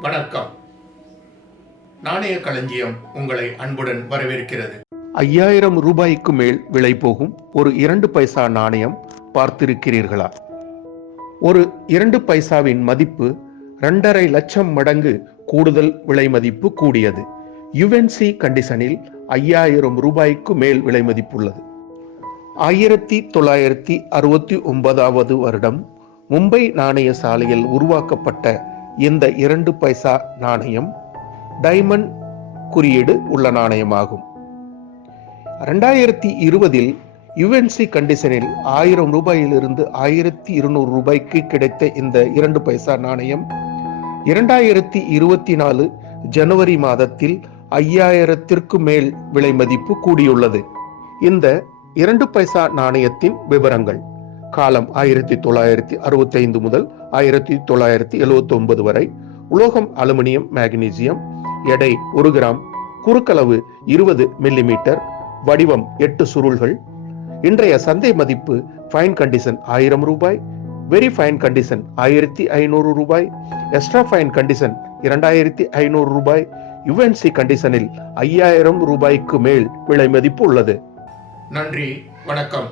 வணக்கம். நாணய களஞ்சியம் உங்களை அன்புடன் வரவேற்கிறது. ஐயாயிரம் ரூபாய்க்கு மேல் விலை போகும் ஒரு இரண்டு பைசா நாணயம் பார்த்திருக்கிறீர்களா? ஒரு இரண்டு பைசாவின் மதிப்பு இரண்டரை லட்சம் மடங்கு கூடுதல் விலை மதிப்பு கூடியது. யுஎன்சி கண்டிஷனில் ஐயாயிரம் ரூபாய்க்கு மேல் விலை மதிப்புள்ளது. ஆயிரத்தி தொள்ளாயிரத்தி அறுபத்தி ஒன்பதாவது வருடம் மும்பை நாணய சாலையில் உருவாக்கப்பட்ட இந்த இரண்டு பைசா நாணயம் டைமண்ட் குறியீடு உள்ள நாணயமாகும். ரெண்டாயிரத்தி இருபதில் யுஎன்சி கண்டிஷனில் ஆயிரம் ரூபாயிலிருந்து ஆயிரத்தி இருநூறு ரூபாய்க்கு கிடைத்த இந்த இரண்டு பைசா நாணயம் இரண்டாயிரத்தி இருபத்தி நாலு ஜனவரி மாதத்தில் ஐயாயிரத்திற்கு மேல் விலை மதிப்பு கூடியுள்ளது. இந்த இரண்டு பைசா நாணயத்தின் விவரங்கள். காலம் ஆயிரத்தி தொள்ளாயிரத்தி அறுபத்தி ஐந்து முதல் ஆயிரத்தி தொள்ளாயிரத்தி எழுபத்தி ஒன்பது வரை உலோகம் அலுமினியம் மேக்னீசியம் எடை ஒரு கிராம் குறுக்களவு இருபது மில்லிமீட்டர் வடிவம் எட்டு சுருள்கள். இன்றைய சந்தை மதிப்பு ஃபைன் கண்டிஷன் ஆயிரம் ரூபாய் வெரி ஃபைன் கண்டிஷன் ஆயிரத்தி ஐநூறு ரூபாய் எக்ஸ்ட்ரா ஃபைன் கண்டிஷன் இரண்டாயிரத்தி ஐநூறு ரூபாய் யுஎன்சி கண்டிஷனில் ஐயாயிரம் ரூபாய்க்கு மேல் விலை மதிப்பு உள்ளது. நன்றி வணக்கம்.